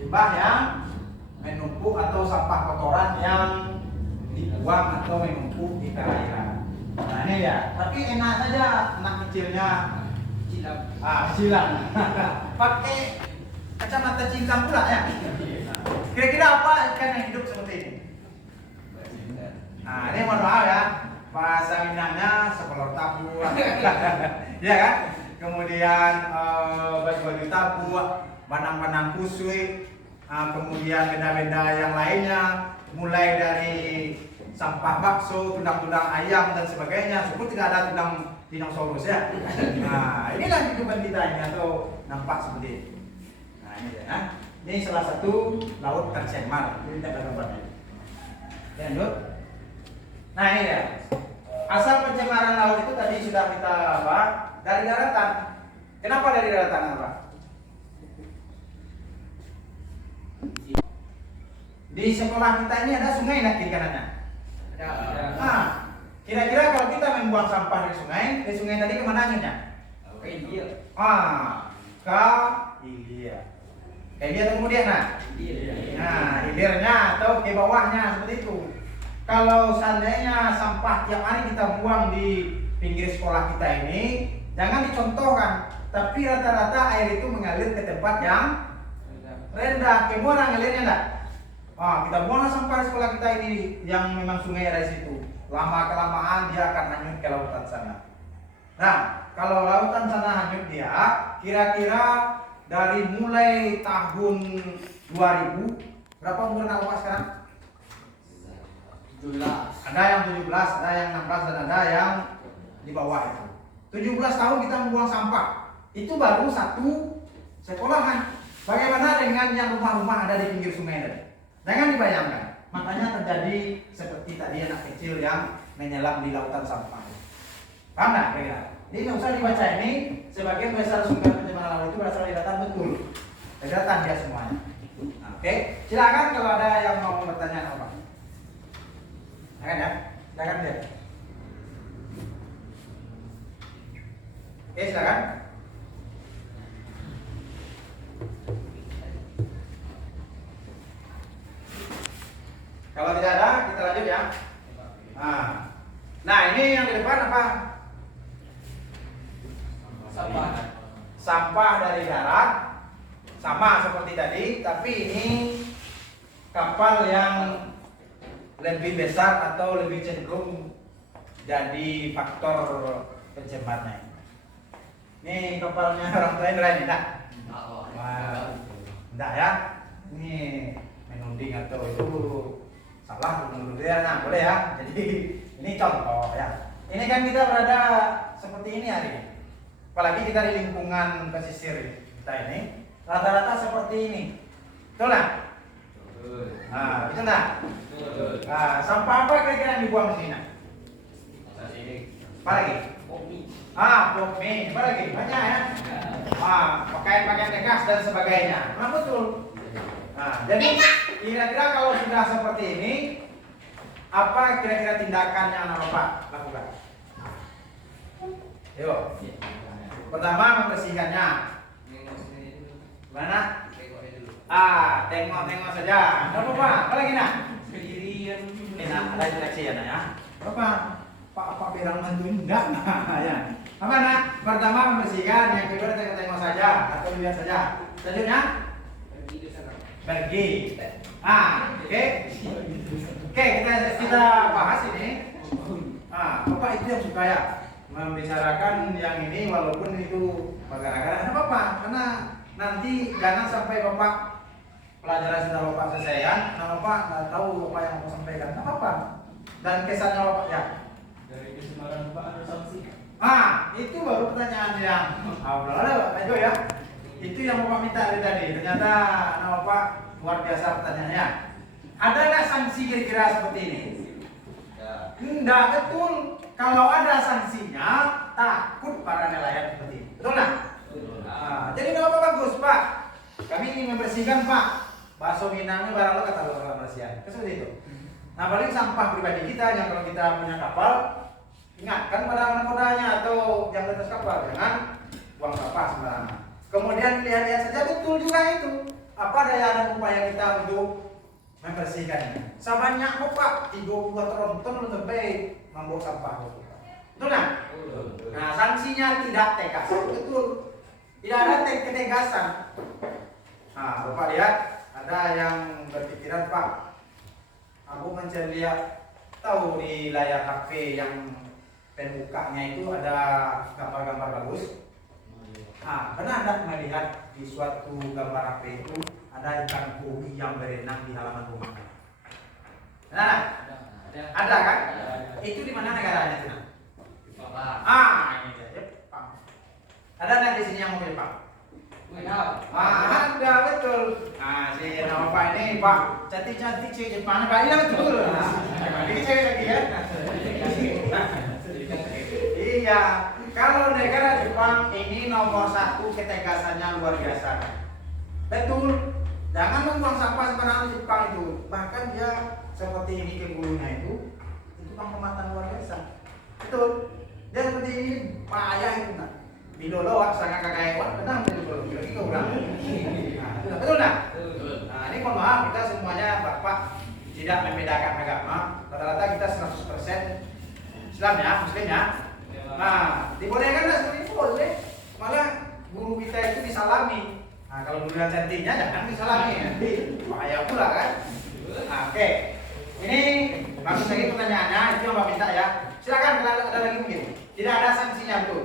Limbah yang menumpuk atau sampah kotoran yang dibuang atau menumpuk di perairan. Nah ini ya, tapi enak saja anak kecilnya silang. Pakai kacamata cincang pula ya. Kira-kira apa ikan yang hidup seperti ini? Nah ini mohon maaf ya, bahasa Minangnya sekolor tabu, ya kan? Kemudian baju-baju tabu, banang-banang kusui, kemudian benda-benda yang lainnya, mulai dari sampah bakso, tudang-tudang ayam dan sebagainya. Syukur tidak ada tudang dinosaurus ya. Nah, inilah kehidupan kita ini atau nampak seperti ini. Nah, ini ya. Ini salah satu laut tercemar. Ini kita gambarnya. Lanjut. Nah, ini ya. Asal pencemaran laut itu tadi sudah kita bahas dari daratan. Kenapa dari daratan, Pak? Di sekolah kita ini ada sungai nak kiri kanannya. Nah, kira-kira kalau kita membuang sampah di sungai tadi kemana akhirnya? Ke India. Ke India. Ke India kemudian nah, hilirnya atau ke bawahnya seperti itu. Kalau seandainya sampah tiap hari kita buang di pinggir sekolah kita ini, jangan dicontohkan, tapi rata-rata air itu mengalir ke tempat yang rendah. Kemana ngalirnya enggak? Kita buanglah sampah di sekolah kita ini yang memang sungai ada di situ. Lama kelamaan dia akan hanyut ke lautan sana. Nah, kalau lautan sana hanyut dia, kira-kira dari mulai tahun 2000, berapa umur anak bapak sekarang? 17. Ada yang 17, ada yang 16, dan ada yang di bawah itu. 17 tahun kita membuang sampah. Itu baru satu sekolahan. Bagaimana dengan yang rumah-rumah ada di pinggir sungai tadi? Jangan dibayangkan. Makanya terjadi seperti tadi anak kecil yang menyelam di lautan sampah. Paham nggak kira-kira? Jadi nggak usah dibaca ini sebagai besar sumber pencemaran laut itu berasal dari daratan, betul. Dari daratan dia semuanya. Nah, oke, silakan kalau ada yang mau bertanya apa. Silakan ya, silakan dia. Oke, silakan. Kalau tidak ada, kita lanjut ya. Nah, ini yang di depan apa? Sampah dari darat, sama seperti tadi, tapi ini kapal yang lebih besar atau lebih cenderung jadi faktor pencemarnya. Ini kapalnya orang tua yang lain, enggak? Enggak ya? Ini menuding atau itu salah menurut dia, nah boleh ya. Jadi ini contoh ya. Ini kan kita berada seperti ini hari ini. Apalagi kita di lingkungan pesisir kita ini rata-rata seperti ini. Betul nggak? Nah, betul nggak? Nah, sampah apa kira-kira yang dibuang di sini? Apa lagi? Pokmi. Apa lagi? Banyak ya. Pakaian-pakaian bekas dan sebagainya. Betul. Nah, jadi kira-kira kalau sudah seperti ini, apa kira-kira tindakan yang Bapak lakukan? Yuk. Pertama, membersihkannya. Mana? Tengok saja. Tidak apa-apa. Apa lagi nak? Sendirian. Ini nak, ada seleksi ya nak ya. Apa? Pak bilang bantuin enggak? Nah, ya. Apa nak? Pertama membersihkan, yang kedua tengok-tengok saja atau lihat saja. Selanjutnya pergi. Oke. Oke, kita bahas ini. Bapak itu yang suka ya membicarakan yang ini walaupun itu agak-agak apa-apa, karena nanti jangan sampai Bapak pelajaran sudah Bapak selesaikan, Bapak nggak tahu apa yang mau sampaikan, apa-apa. Dan kesannya Bapak ya. Dari kesenaran Pak ada sanksi. Itu baru pertanyaan yang ayo ya. Itu yang Bapak minta dari tadi. Ternyata Bapak luar biasa pertanyaannya. Adakah sanksi kira-kira seperti ini? Enggak, betul. Kalau ada sanksinya, takut para nelayan seperti ini. Betul nggak? Jadi nggak apa-apa bagus Pak. Kami ingin membersihkan Pak. Bakso Minangnya barang lo kata lo kalau bersihan. Seperti itu. Nah paling sampah pribadi kita yang kalau kita punya kapal, ingatkan pada nakodanya atau yang di atas kapal jangan buang sampah sembarangan. Kemudian lihat-lihat saja betul juga itu. Apa daya dan upaya kita untuk membersihkannya. Sebanyak kok Pak 32 tronton lebih membawa sampah. Betul nggak? Nah sanksinya tidak tegas. Betul. Tidak ada ketegasan. Nah Bapak lihat ada yang berpikiran Pak, aku mencari lihat tahu di layar HP yang pembukanya itu ada gambar-gambar bagus. Pernah Anda melihat di suatu gambar HP itu ada ikan kobi yang berenang di halaman rumah? Nah, ada kan? Itu di mana negaranya itu? Ini dia, Jepang. Ada nggak di sini yang mau Jepang? Ada betul. Si nama Pak ini Pak cantik-cantik cewek Jepang. Pak iya betul. Ini cewek lagi ya. Iya. Kalau negara Jepang ini nomor 1 ketegasannya luar biasa. Betul. Jangan membuang sampah sembarangan di Jepang itu. Bahkan dia seperti ini ke bulunya itu penghormatan luar biasa. Betul. Dia seperti ini payah itu nak. Di dolo sangat kagaiwan, benar di dolo. Itu orang. Betul nak? Nah ini mohon maaf kita semuanya Bapak tidak membedakan agama. Rata-rata kita 100% Islam ya, Muslim ya. Nah, dibolehkan lah seperti itu boleh. Malah guru kita itu disalami. Nah, kalau guru yang cantiknya jangan disalami, nanti bahaya pula kan. Oke. Ini bagus lagi pertanyaannya, itu yang Bapak minta ya. Silakan kalau ada lagi mungkin. Tidak ada sanksinya betul.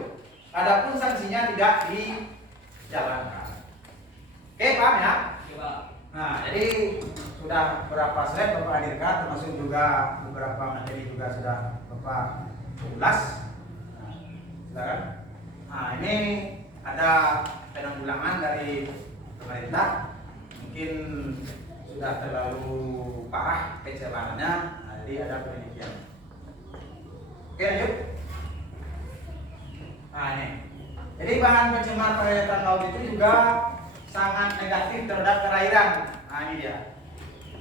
Adapun sanksinya tidak dijalankan. Oke, paham ya? Nah, jadi sudah beberapa slide Bapak hadirkan, termasuk juga beberapa materi juga sudah Bapak ulas. Silakan. Nah, ini ada penanggulangan dari pemerintah. Mungkin sudah terlalu parah kecelakaannya, jadi ada penelitian. Oke, lanjut. Nah, ini. Jadi bahan pencemar perairan laut itu juga sangat negatif terhadap perairan. Nah, ini dia.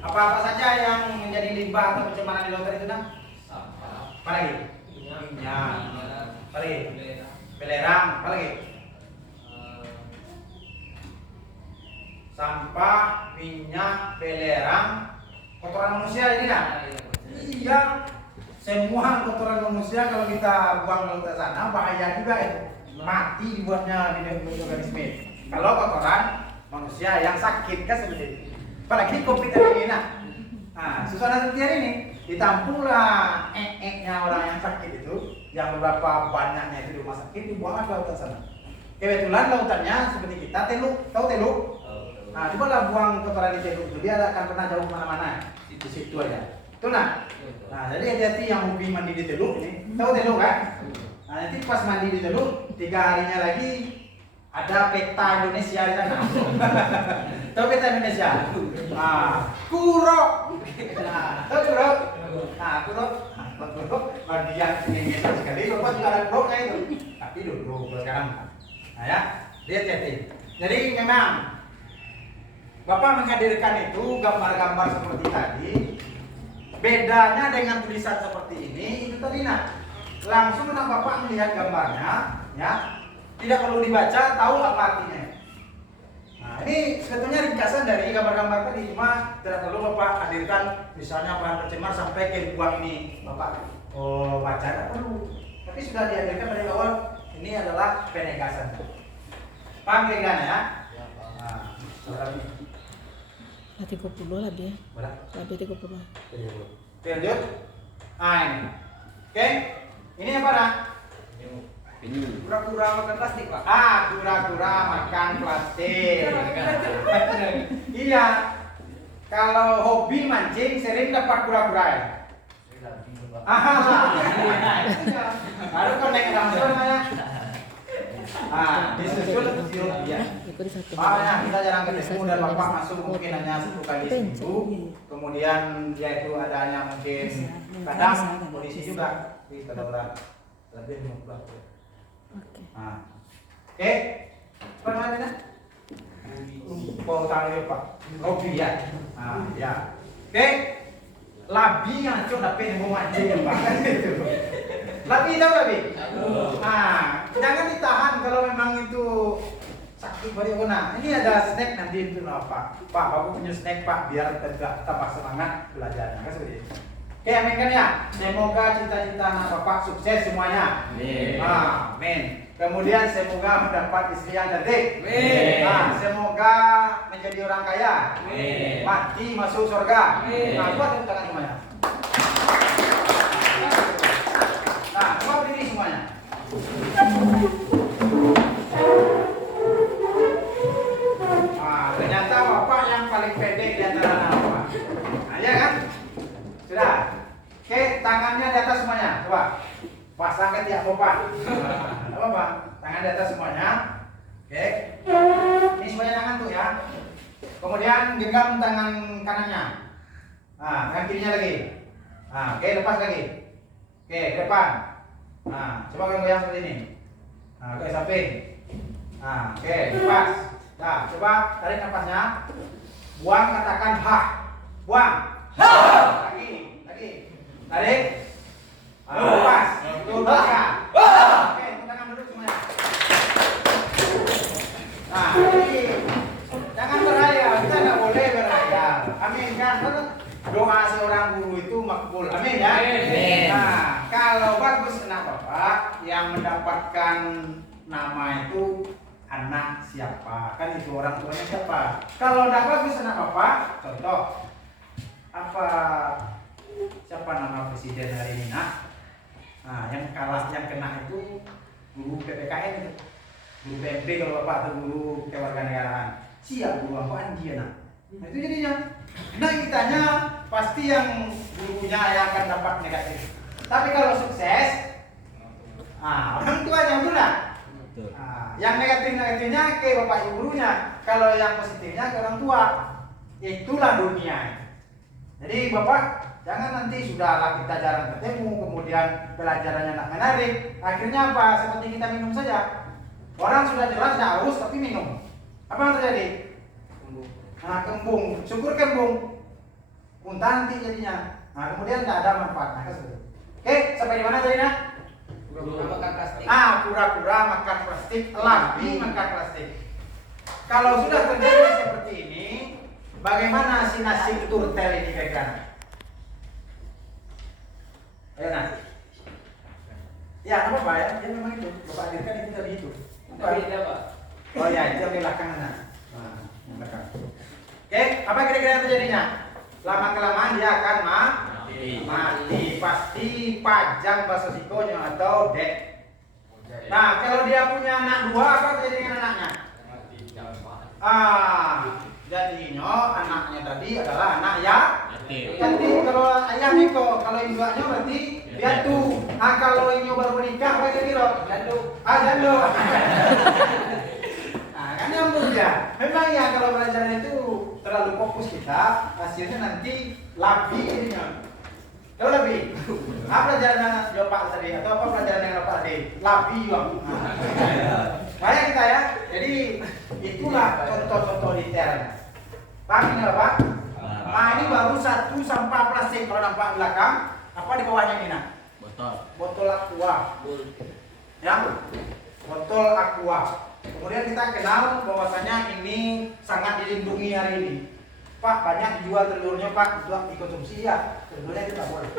Apa-apa saja yang menjadi limbah atau pencemaran di lautan itu, nah? Sampah. Apa lagi? Minyak. Apa lagi? Belerang. Apa lagi? Sampah, minyak, belerang, kotoran manusia ini kan? Iya. Semua kotoran manusia kalau kita buang ke laut sana bahaya juga itu. Mati dibuatnya di organisme. Kalau kotoran manusia yang sakit kan seperti itu. Apalagi COVID ini nah, suasana seperti ini ditampunglah orang yang sakit itu, yang beberapa banyaknya itu di rumah sakit dibuang ke lautan sana. Kebetulan lautannya seperti kita Teluk, tahu Teluk? Nah, cobalah buang kotoran di Teluk itu, dia akan pernah jauh kemana-mana di situ aja. Betul nah? Nah, jadi hati-hati yang hobi mandi di Teluk ini, tahu Teluk kan? Nah, nanti pas mandi di Teluk, 3 harinya lagi ada peta Indonesia di sana. Tahu peta Indonesia? Nah, Kurok. Nah, tahu Kurok? Nah, Kurok. bagian tinggi sekali, bapak juga ada bloknya itu. Tapi dulu sekarang, nah ya, lihat jadi. Jadi memang bapak menghadirkan itu gambar-gambar seperti tadi. Bedanya dengan tulisan seperti ini, itu tadi nak. Langsung nak bapak melihat gambarnya, ya, tidak perlu dibaca, tahu apa artinya. Nah, ini sebetulnya ringkasan dari gambar-gambar tadi, cuma tidak perlu bapak hadirkan misalnya bahan pencemar sampai ke buang ini bapak baca, tidak perlu. Tapi sudah dihadirkan dari awal, ini adalah penegasan. Paham kira-kira ya? Nah, Lah 30 lah dia. berapa? Lebih 30. Oke, lanjut. Ah, ini. Oke, ini apa nak? Kura-kura makan plastik, Pak. Kura-kura makan plastik. Iya. Kalau hobi mancing sering dapat kura-kura ya. Baru connect langsung ya. Disusul sirup ya. Ikut satu. Makanya kita jarang ketemu dan bapak masuk mungkin hanya 10 kali seminggu. Kemudian dia itu adanya mungkin kadang polisi juga. Kadang lebih 50. Oke. Oke. Apa namanya? Tahu pak. Hobi ya. Ya. Oke. Labi yang coba dapat mau mancing ya pak. Labi tahu labi? Jangan ditahan kalau memang itu sakit balik kena. Ini ada snack nanti itu apa? Pak, aku punya snack pak biar tetap semangat belajarnya kan seperti itu. Oke, amin kan ya? Semoga cita-cita anak bapak sukses semuanya. Amin. Kemudian semoga mendapat istri yang cantik. Semoga menjadi orang kaya. Mati masuk surga. Buat tepuk tangan semuanya. Coba berdiri semuanya. Ternyata bapak yang paling pendek di antara anak bapak. Ya kan? Sudah. Oke, tangannya di atas semuanya. Coba. Pasang ke tiap bapak. Apa? Tangan di atas semuanya. Oke. Ini semuanya tangan tuh ya. Kemudian genggam tangan kanannya. Tangan kirinya lagi. Oke, lepas lagi. Oke, ke depan. Coba goyang seperti ini. Ke samping. Oke, lepas. Coba tarik nafasnya. Buang, katakan ha. Buang. Lagi. Tarik. Lepas. Turunkan. Oke, tangan duduk semuanya. Jadi jangan berhayal. Kita nggak boleh berhayal. Amin kan? Doa seorang guru itu makbul. Amin ya. Kalau bagus anak bapak yang mendapatkan nama itu anak siapa? Kan itu orang tuanya siapa? Kalau tidak bagus anak bapak, contoh apa? Siapa nama presiden hari ini nak? Yang kalah yang kena itu guru PPKN itu, guru PMP kalau bapak atau guru kewarganegaraan. Siap guru apaan dia nak? Itu jadinya. Nah kitanya pasti yang gurunya yang akan dapat negatif. Tapi kalau sukses, orang tuanya benar. Yang negatifnya ke bapak ibu gurunya. Kalau yang positifnya ke orang tua. Itulah dunia. Jadi bapak jangan nanti sudahlah kita jarang ketemu, kemudian pelajarannya tak menarik. Akhirnya apa? Seperti kita minum saja. Orang sudah jelas haus tapi minum. Apa yang terjadi? Kembung. Syukur kembung. Muntah nanti jadinya. Kemudian tidak ada manfaatnya. Oke, sampai di mana tadi nak? Kura-kura makan plastik. Kura-kura makan plastik, labi makan plastik. Kalau sudah terjadi seperti ini, bagaimana si nasib turtel ini kira-kira? Ayo nak. Ya, apa Pak ya? Dia memang itu. Bapak hadirkan itu tadi itu. Beda, Pak. Oh ya, itu yang di belakang nak. Yang belakang. Oke, apa kira-kira terjadinya? Lama-kelamaan dia akan mati. Pasti pajang bahasa sikonya atau dek. Nah, kalau dia punya anak dua, apa terjadi dengan anaknya? Jadinya anaknya tadi adalah anak ya. Jadi kalau ayah Niko, kalau induknya berarti piatu. Kalau ini baru menikah, apa kira-kira? Jando. Jando. Kan nyambung ya. Memang ya kalau belajar itu terlalu fokus kita, hasilnya nanti labi jadinya. Tahu lebih? Apa pelajaran yang Pak tadi? Atau apa pelajaran yang Pak tadi? Labi bang. Banyak kita ya. Jadi itulah contoh-contoh detailnya. Paham ini Bapak? Nah ini baru 1 sampah plastik kalau nampak belakang. Apa di bawahnya ini nak? Botol aqua. Ya, botol aqua. Kemudian kita kenal bahwasanya ini sangat dilindungi hari ini. Pak, banyak dijual telurnya Pak untuk dikonsumsi ya. Telurnya itu tak boleh.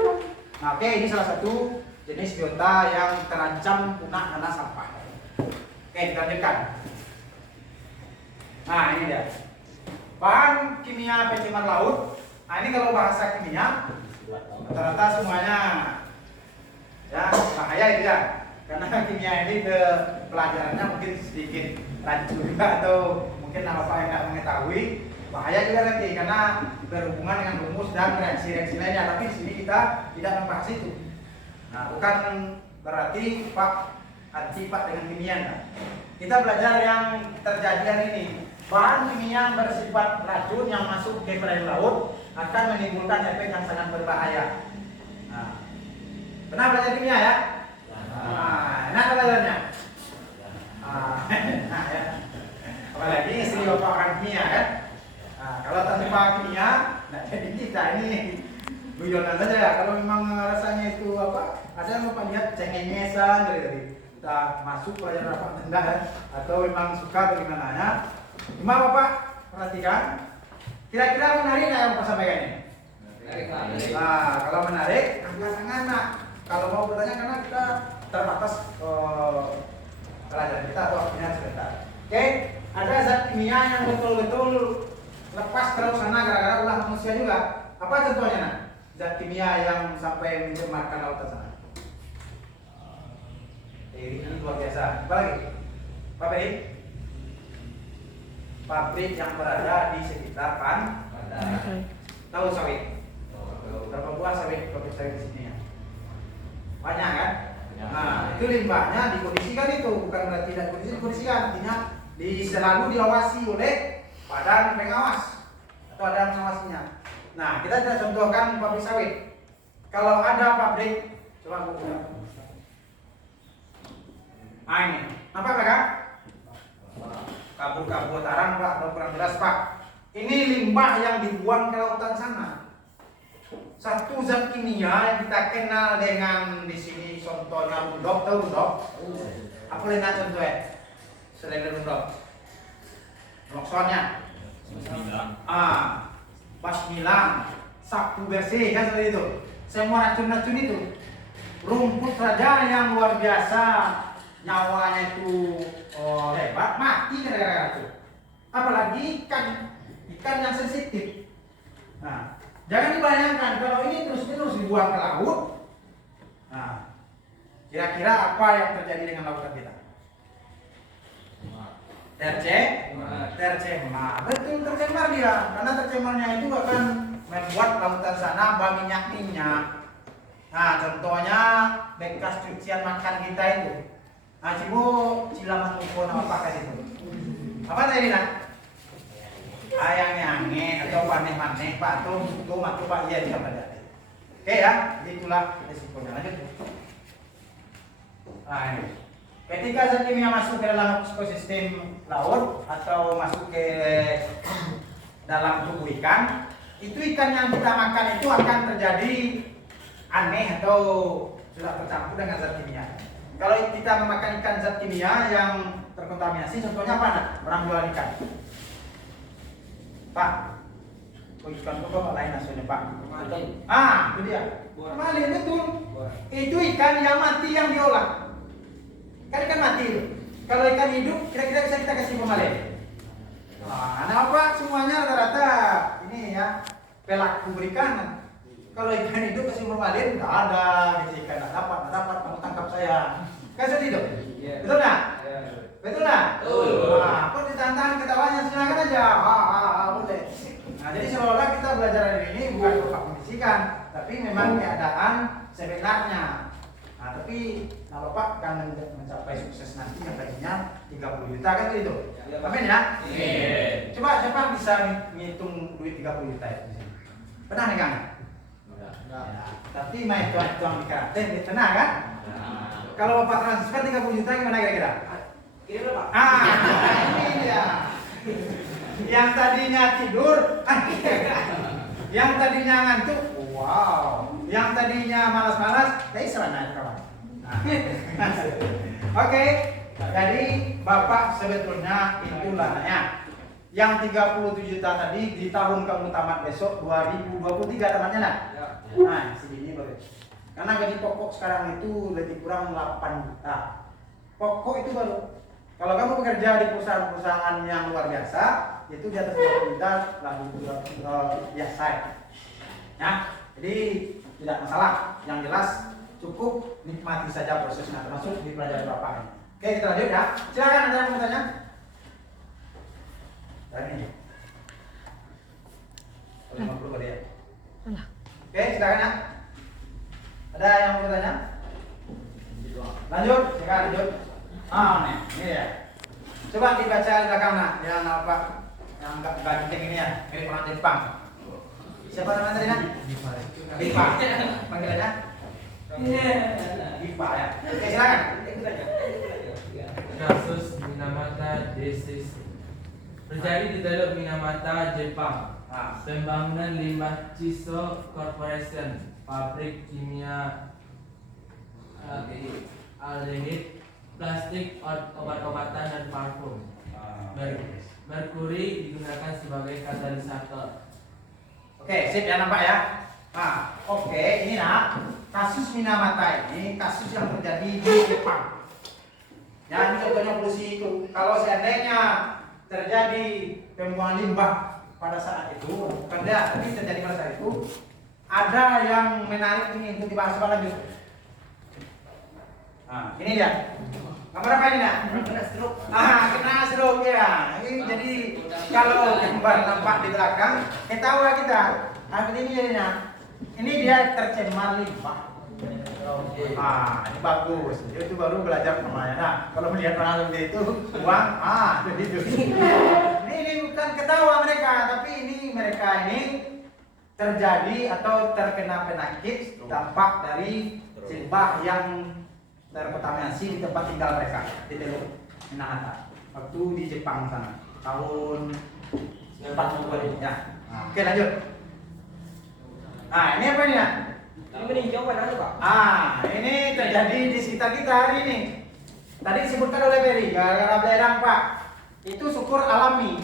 Nah, oke, ini salah satu jenis biota yang terancam punah karena sampah. Oke, kita lanjutkan. Nah, ini dia. Bahan kimia pencemaran laut. Nah, ini kalau bahasa kimia rata-rata semuanya ya bahaya itu ya. Karena kimia ini ke pelajarannya mungkin sedikit rancu juga atau mungkin apa yang nggak mengetahui. Bahaya juga nanti karena berhubungan dengan rumus dan reaksi-reaksi lainnya. Tapi di sini kita tidak membahas itu. Nah, bukan berarti Pak anti Pak dengan kimia. Nah. Kita belajar yang terjadi hari ini. Bahan kimia bersifat racun yang masuk ke perairan laut akan menimbulkan efek yang sangat berbahaya. Nah, pernah belajar kimia ya? Nah, enak belajarnya. Nah, ya. Apalagi istri bapak orang kimia ya. Nah, kalau tanpa kimia, nah jadi kita ini guyonan saja ya. Kalau memang rasanya itu apa? Ada yang bapak lihat cengengesan dari kita masuk pelajaran apa rendah ya, atau memang suka bagaimana ya. Cuma bapak perhatikan, kira-kira menarik nggak yang bapak sampaikan ini? Nah, kalau menarik, angkat-angkat nak. Kalau mau bertanya karena kita terbatas pelajaran kita atau waktunya sebentar. Oke, ada zat kimia yang betul-betul lepas ke laut sana gara-gara ulah manusia juga. Apa contohnya nak? Zat kimia yang sampai mencemarkan lautan sana. Ini luar biasa. Apa lagi? Pak Beri? Pabrik yang berada di sekitar tahu sawit. Berapa buah sawit pabrik sawit di sini ya? Banyak kan? Nah, itu limbahnya dikondisikan itu, bukan berarti tidak dikondisikan, artinya selalu diawasi oleh badan pengawas atau ada pengawasinya. Nah, kita tidak contohkan pabrik sawit. Kalau ada pabrik, coba buka. Nah ini, nampak Pak? Kabut-kabut arang Pak, atau kurang jelas Pak. Ini limbah yang dibuang ke lautan sana. Satu zat kimia yang kita kenal dengan di sini contohnya rundok, tahu rundok? Apa yang contohnya? Selain rundok, Roxonnya, basmilang, sapu bersih kan seperti itu. Semua racun-racun itu, rumput saja yang luar biasa, nyawanya itu hebat, mati gara-gara itu. Apalagi ikan yang sensitif. Nah, jangan dibayangkan kalau ini terus-terus dibuang ke laut. Nah, kira-kira apa yang terjadi dengan lautan kita? Tercemar. Betul tercemar dia, karena tercemarnya itu akan membuat lautan sana berminyak-minyak. Nah, contohnya bekas cucian makan kita itu. Nah, cibo cilaman uko nama pakai itu. Apa tadi nak? Ayang-yange atau maneh-maneh Pak tuh matu Pak iya bisa pada. Oke ya, itulah risikonya. Lanjut. Nah, ini. Ketika zat kimia masuk ke dalam ekosistem laut atau masuk ke dalam tubuh ikan, itu ikan yang kita makan itu akan terjadi aneh atau sudah tercampur dengan zat kimia. Kalau kita memakan ikan zat kimia yang terkontaminasi, contohnya apa nak? Orang jual ikan. Pak, ikan itu apa lain hasilnya Pak? Itu dia. Formalin betul. Itu ikan yang mati yang diolah. Kan ikan mati itu. Kalau ikan hidup, kira-kira bisa kita kasih formalin. Nah, apa semuanya rata-rata ini ya pelaku berikan. Kalau ikan hidup kasih formalin, nggak ada. Gitu ikan nggak dapat, kamu tangkap saya. Kan seperti itu. Betul nggak? Betul nggak? Nah, kok ditantang ketawanya silakan aja. Boleh. Nah, jadi seolah kita belajar hari ini bukan untuk mengisikan, tapi memang keadaan sebenarnya. Nah, tapi kalau Pak akan mencapai sukses nanti yang tadinya 30 juta kan itu. Amin ya? Coba siapa bisa ngitung duit 30 juta itu? Pernah nih Kang? Ya, tapi main tuang di karate lebih tenang kan? Kalau Bapak transfer 30 juta gimana kira-kira? Kirim lah, Pak. Ini dia. Yang tadinya tidur, yang tadinya ngantuk, wow. Yang tadinya malas-malas, serana kawan. Oke, jadi Bapak sebetulnya itulah anaknya. Yang 37 juta tadi di tahun kamu tamat besok 2023 tamatnya nak? Ya. Nah, segini baru. Karena gaji pokok sekarang itu lebih kurang 8 juta. Pokok itu baru. Kalau kamu bekerja di perusahaan-perusahaan yang luar biasa, itu di atas 20 juta lalu biasa. Ya, jadi tidak masalah. Yang jelas cukup nikmati saja prosesnya, termasuk di pelajaran Bapak. Oke, kita lanjut ya. Silakan ada yang mau tanya? Tadi. 50 kali ya. Oke, silakan ya. Ada yang mau tanya? Lanjut, silakan lanjut. Nih, ini ya. Coba dibaca di belakang nak, yang apa? Yang enggak penting ini ya, mirip orang Jepang. Siapa namanya tadi nak? Diva. Panggilannya? Diva ya. Oke, silakan. Kasus Minamata Desis terjadi di Teluk Minamata, Jepang. Pembangunan limbah Chiso Corporation, pabrik kimia aldehid, plastik, obat-obatan dan parfum. Merkuri digunakan sebagai katalisator. Oke, sip ya nampak ya. Oke, ini nak kasus Minamata ini kasus yang terjadi di Jepang. Ya, ini contohnya polusi itu. Kalau seandainya terjadi pembuangan limbah pada saat itu, kerja tapi terjadi pada saat itu, ada yang menarik ini untuk dibahas lebih lanjut. Ini dia. Gambar apa ini nak? Kena stroke. Kena stroke ya. Ini jadi kalau gambar nampak di belakang, ketawa kita. Ini jadinya. Ini dia tercemar limbah. Ini bagus. Dia itu baru belajar namanya. Nah, kalau melihat orang seperti itu, uang, begitu. Ini bukan ketawa mereka, tapi ini mereka ini terjadi atau terkena penyakit dampak dari limbah yang terkontaminasi di tempat tinggal mereka di Teluk Minamata. Waktu di Jepang sana tahun 40 ya. Oke lanjut. Ini apa ini nak? Ini meninjau mana tuh, Pak? Ini terjadi di sekitar kita hari ini. Tadi disebutkan oleh Beri, gara-gara belerang Pak. Itu syukur alami.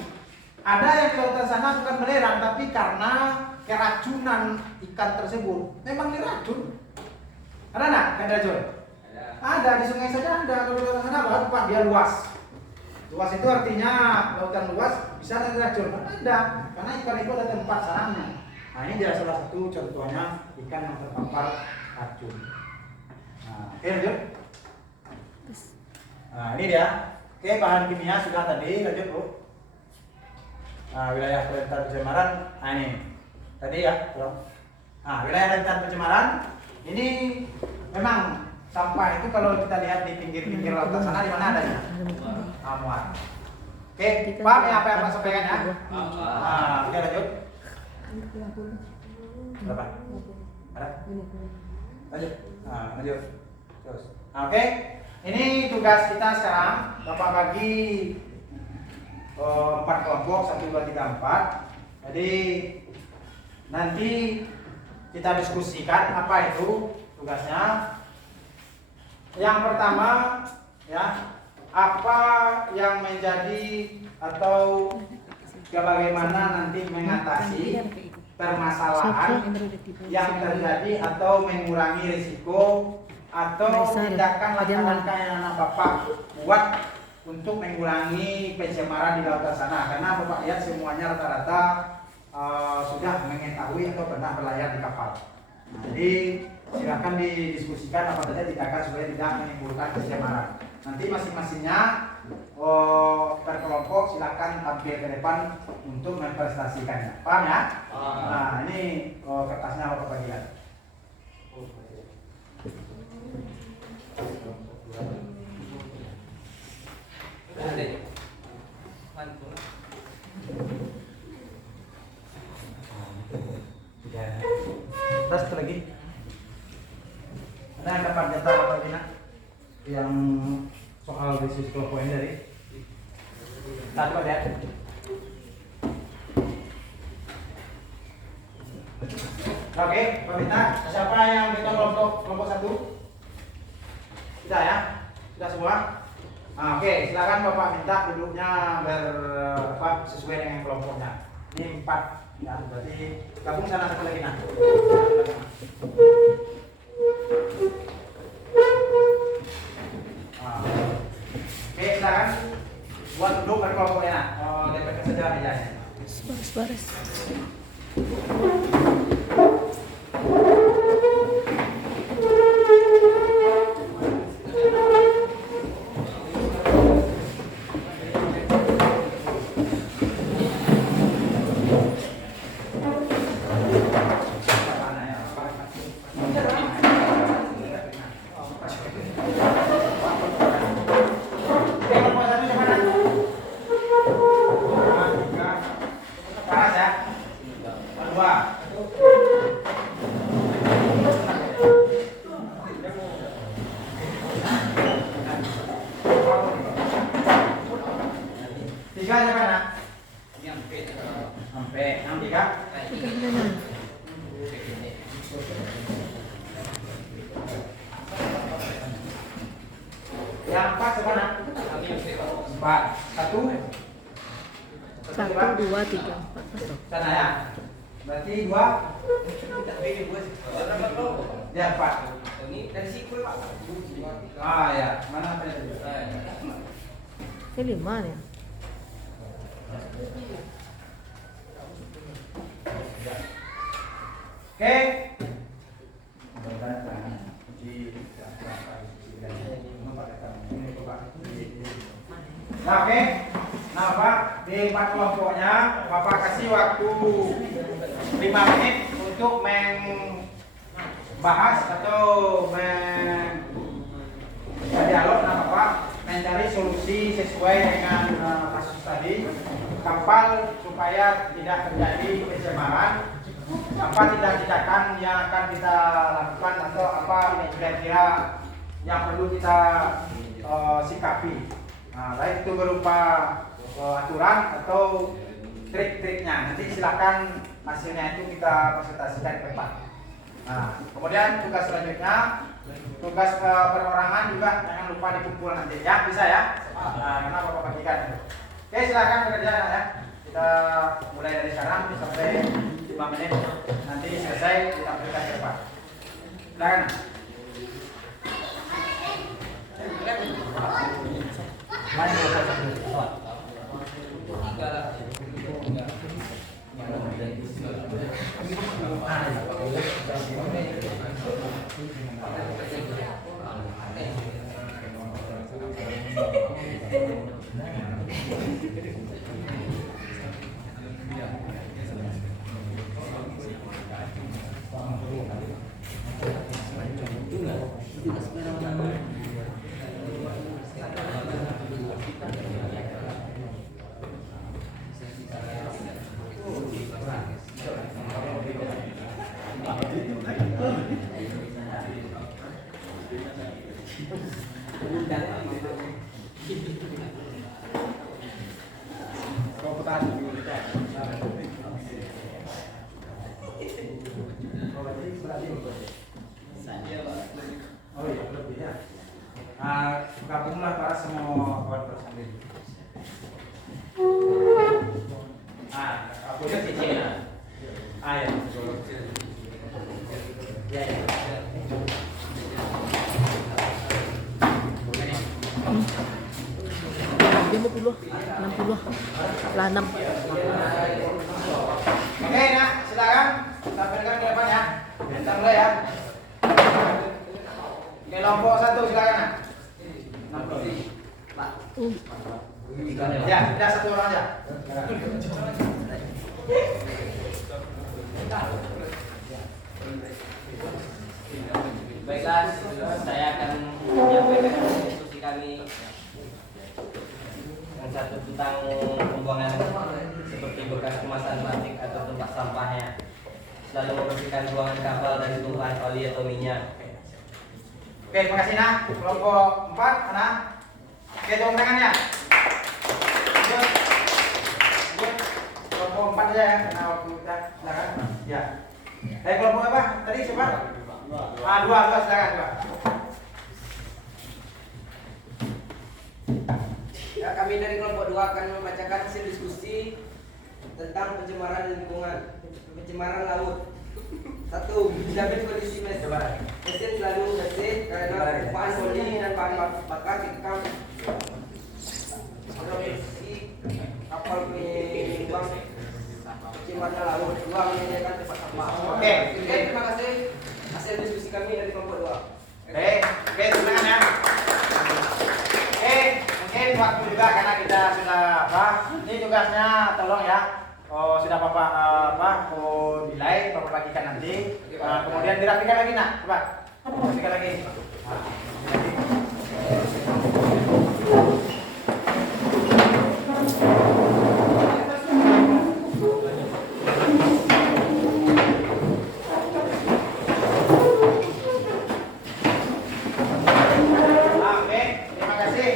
Ada yang di lautan sana bukan belerang, tapi karena keracunan ikan tersebut. Memang diracun. Ada nak? Ada racun? Ada, di sungai saja ada. Kalau di lautan sana baru Pak, dia luas. Luas itu artinya lautan luas bisa ada racun. Ada, karena ikan itu ada tempat sarangnya. Ini dia salah satu contohnya ikan yang terpapar racun. Oke lanjut. Ini dia. Oke, bahan kimia sudah tadi, lanjut Bu. Wilayah rentan pencemaran. Ini tadi ya, tolong. Wilayah rentan pencemaran ini memang sampah itu kalau kita lihat di pinggir-pinggir lautan sana di mana adanya? Muat. Oke, paham ya apa yang Pak sampaikan ya? Oke lanjut. Berapa? Ada? Lanjut. Lanjut. Terus. Oke. Ini tugas kita sekarang. Bapak bagi 4 kelompok 1, 2, 3, 4. Jadi nanti kita diskusikan apa itu tugasnya. Yang pertama ya, apa yang menjadi atau bagaimana nanti mengatasi permasalahan yang terjadi atau mengurangi risiko atau tindakan langkah-langkah yang anak Bapak buat untuk mengurangi pencemaran di lautan sana. Karena Bapak lihat semuanya rata-rata sudah mengetahui atau pernah berlayar di kapal. Jadi silakan didiskusikan apa saja tindakan supaya tidak menimbulkan pencemaran. Nanti masing-masingnya per kelompok silakan tampil ke depan untuk mempresentasikannya. Paham ya? Ini kertasnya Bapak bagian. Terus satu lagi. kelompok ini dari satu ya. Oke, peminta siapa yang kita kelompok satu? Sudah ya? Sudah semua? Oke, silakan Bapak minta duduknya sesuai dengan kelompoknya. Ini 4 ya, berarti gabung sana satu lagi nah. Oke, silakan buat duduk berkelompoknya nah. Dapatkan saja mejanya. Baris. Paras ya. Kedua. Tiga siapa nak? Sampai 6 tiga. Yang 4 siapa nak? 4. 1. 1, 2, 3, 4 masuk. Sana ya. Berarti 2. Ya 4. Ini dari sikul Pak. Ah ya, mana apa itu? Ini 5 nih. Oke. Nah, oke. Nah, Pak, di 4 kelompoknya Bapak kasih waktu 5 menit untuk membahas atau berdialog dengan Bapak mencari solusi sesuai dengan kasus tadi, kapal supaya tidak terjadi pencemaran, apa tindakan yang akan kita lakukan atau apa kira-kira yang perlu kita sikapi. Nah, baik itu berupa aturan atau trik-triknya. Nanti silakan hasilnya itu kita presentasikan ke depan. Nah, kemudian tugas selanjutnya, tugas perorangan juga jangan lupa dikumpul nanti ya, bisa ya? Nah, karena Bapak bagikan. Oke, silakan bekerja ya. Kita mulai dari sekarang sampai 5 menit. Nanti selesai kita berikan ke depan. Silakan. Oh iya, lebih ya. Gabunglah para semua kawan bersanding. Aku lihat sini ya. Ya. Ya, ya. Dia mau 60 lah 6. Oke, nah, silakan sampaikan ke depan ya. Kita mulai ya. Kelompok 1 silakan. Nah. Pak. Ya, tidak satu orang aja. Baiklah, saya akan menyampaikan diskusi kami yang satu tentang pembuangan seperti bekas kemasan plastik atau tempat sampahnya, selalu membersihkan buangan kapal dari tumpahan oli atau minyak. Oke, terima kasih nah. Kelompok 4, Ana. Oke, tepuk tangannya. Lanjut. Lanjut. Kelompok 4 aja ya, karena waktu kita silakan. Ya. Kelompok apa? Tadi siapa? Dua, silakan dua. Ya, kami dari kelompok 2 akan membacakan hasil diskusi tentang pencemaran lingkungan, pencemaran laut. 1. Menjamin kondisi mesin selalu bersih karena bahan poli dan bahan bakar dikekang produksi kapal penyumbang pencemaran laut. 2. Menyediakan tempat sampah. Oke. Terima kasih hasil diskusi kami dari kelompok 2. Oke, tenang ya. Oke, mungkin waktu juga karena kita sudah ini tugasnya tolong ya. Sudah Bapak nilai, Bapak bagikan nanti. Kemudian dirapikan lagi nak, coba. Rapikan lagi. Oke, terima kasih.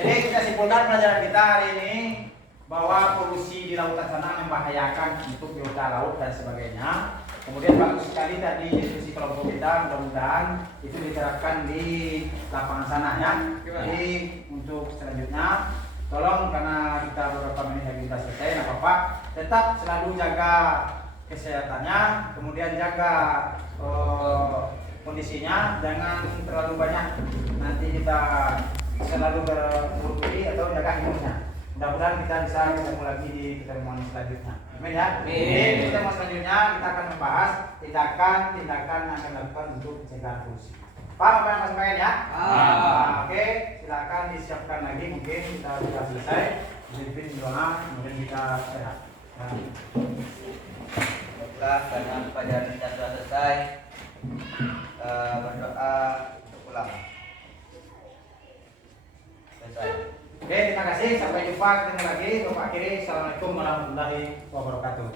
Jadi kita simpulkan pelajaran kita hari ini bahwa polusi di lautan sana membahayakan untuk biota laut dan sebagainya. Kemudian bagus sekali tadi diskusi kelompok kita, mudah-mudahan itu diterapkan di lapangan sana ya. Jadi untuk selanjutnya tolong karena kita beberapa menit lagi kita selesai, nah Bapak tetap selalu jaga kesehatannya, kemudian jaga kondisinya, jangan terlalu banyak nanti kita selalu bermulut-mulut atau jaga imunnya. Mudah-mudahan kita bisa ketemu lagi di pertemuan selanjutnya. Amin ya. Di pertemuan selanjutnya kita akan membahas tindakan yang akan dilakukan untuk mencegah polusi. Paham apa yang saya ya? Oke, silakan disiapkan lagi, mungkin kita sudah selesai. Pimpin doa, kemudian kita sehat. Baiklah, karena pelajaran kita sudah selesai, berdoa untuk pulang. Selesai. Oke, terima kasih. Sampai jumpa, ketemu lagi. Bapak akhiri. Assalamualaikum warahmatullahi wabarakatuh.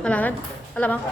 Alah, alah bang.